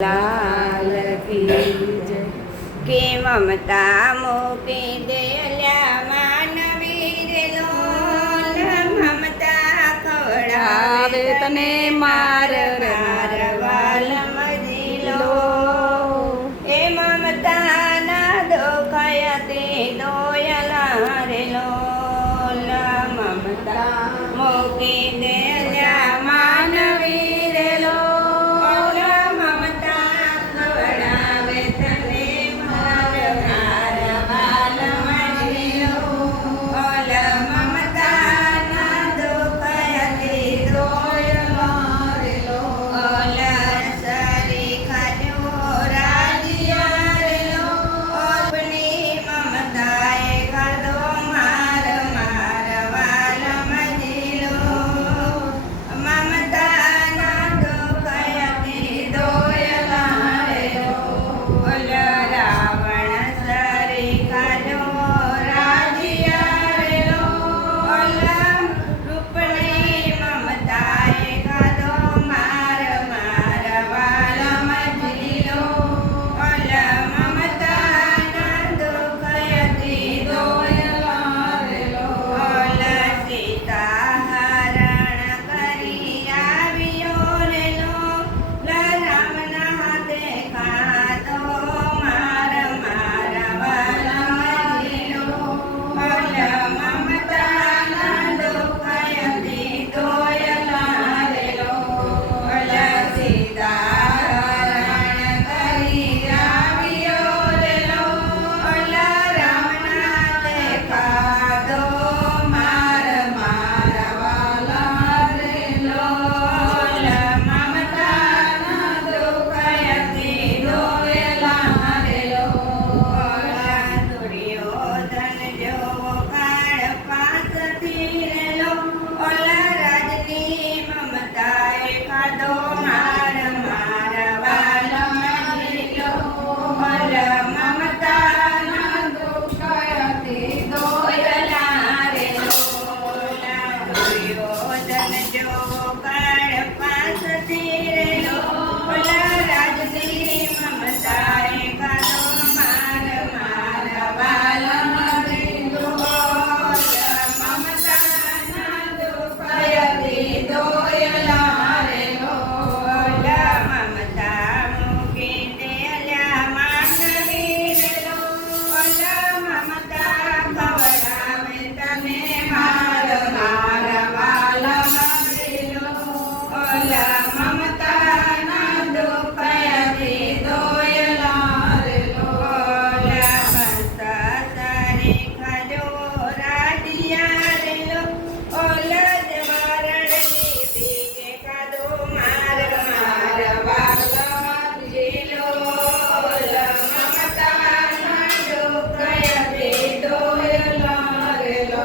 લાલ કે મમતા મૂકી દેલ્યા માનવી રે લોલ મમતા ખવડાવે તને માર મારવાલ મજીલો એ મમતા ના દોખાયા તે દોયલા રે લોલ મમતા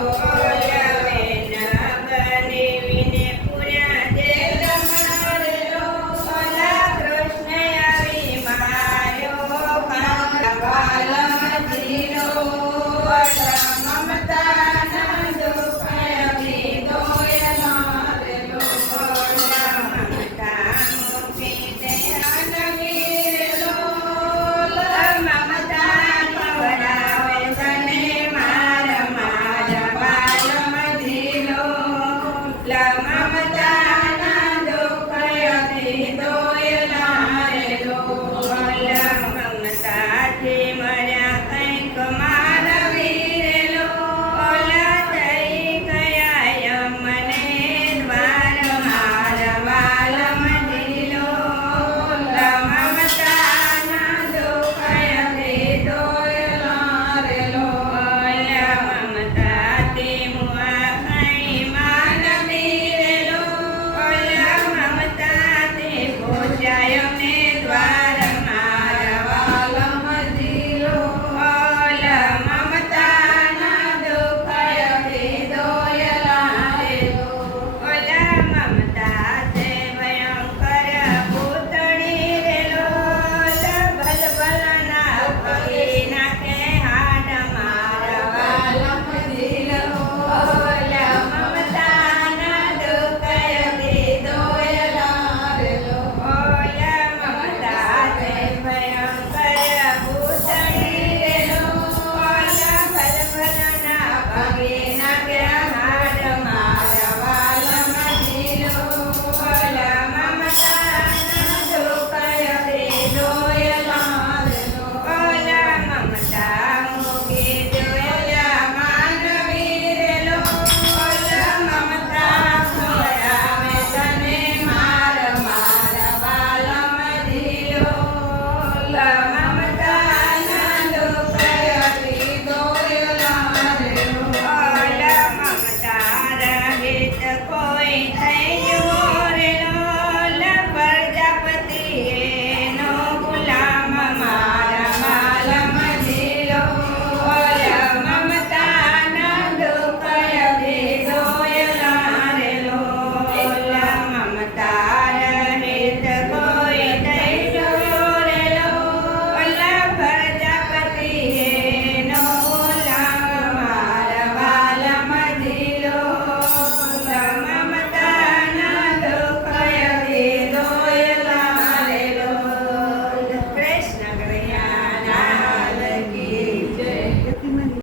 Oh,